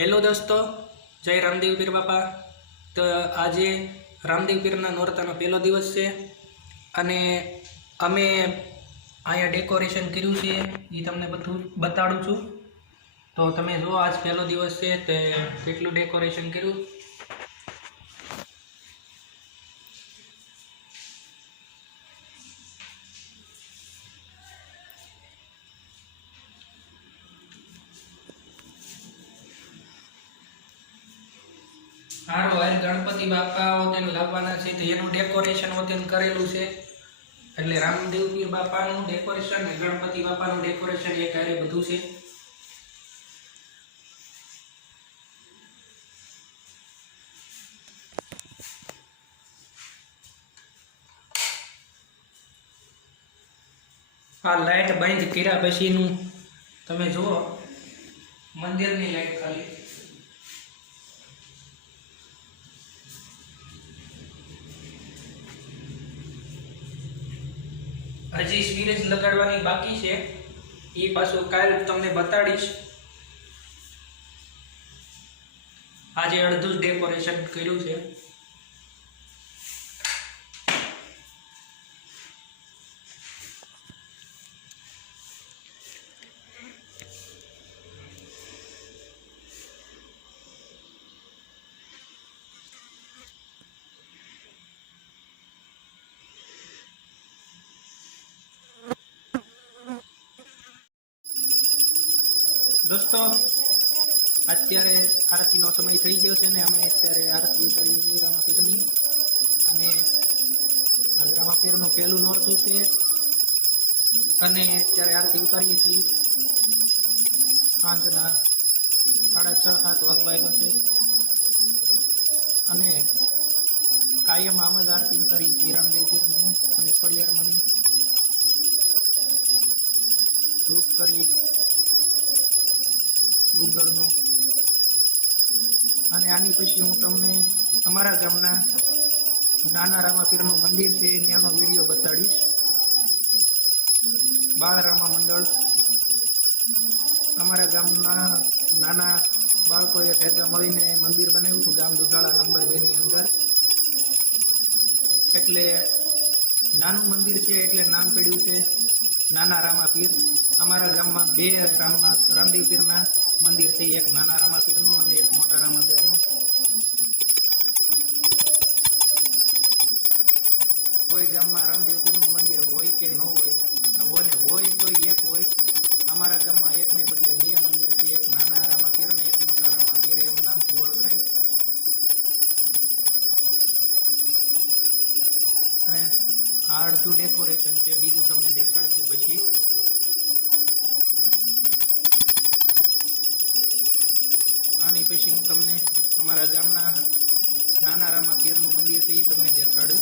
Hello दोस्तों, जय रामदेव पीर बापा। तो आज रामदेव पीरना नोरतानो पहलो दिवस है अने अमे अहींया डेकोरेशन कर्युं छे ए तमने बधुं बताडुं छुं। तो तमे जो आज पहलो दिवस है ते केटलुं डेकोरेशन कर्युं। हारो आज गणपति बापा ओतेन लाववाना छे तो एनुं डेकोरेशन ओतेन करेलुं छे। એટલે રામદેવ પીર બાપાનું ડેકોરેશન ને ગણપતિ બાપાનું ડેકોરેશન એક હારે બધું છે। આ લાઈટ બંધ કર્યા પછીનું તમે જુઓ મંદિરની લાઈટ ખાલી हजी स्वीरेज लगाड़वानी बाकी है ये पाछो काल तमने बताड़ीश। आज अर्धुं डेकोरेशन कर्युं छे। दोस्तों अत्यारे आरतीनो समय थई गयो छे ने अमे अत्यारे आरती उतारी छे रामापीरनी अने रामापीरनुं पहेलुं नोरतुं छे अने अत्यारे आरती उतारीए छीए। सांजना 6:30-7 वागवायला छे अने कायम आम ज आरती उतारीए छीए रामदेव पीरनी अने खड़ियारमानी धूप करी गूगलनो अने आनी पछी हूँ तमने अमारा गामना नाना रामापीरनुं मंदिर छे त्यानो विडियो बताड़ीश। बाळ रामा मंडळ अमारा गामना नाना बाळकोए भेगा मळीने मंदिर बनाव्युं हतुं गाम दुधाळा नंबर 2 ની अंदर। एटले नानुं मंदिर छे एटले नाम पड्युं छे नाना रामापीर। अमारा गाममां 2 रामदेव पीरना मंदिर है, एक नाना रामापीरनुं अने एक मोटा रामापीरनुं। कोई गाममां रामदेव पीरनुं मंदिर होय के न होय होय तो एक होय। अमारा गाममां एक ने बदले 2 मंदिर है, एक नाना रामापीर ने एक मोटा रामापीर एम नामथी ओळखाय। अने आ अर्धुं डेकोरेशन छे, बीजुं तमने देखाडशुं पछी। आनी पछी हूँ तमने अमारा गामना नाना रामापीरनुं मंदिर छे ए तमने देखाडुं।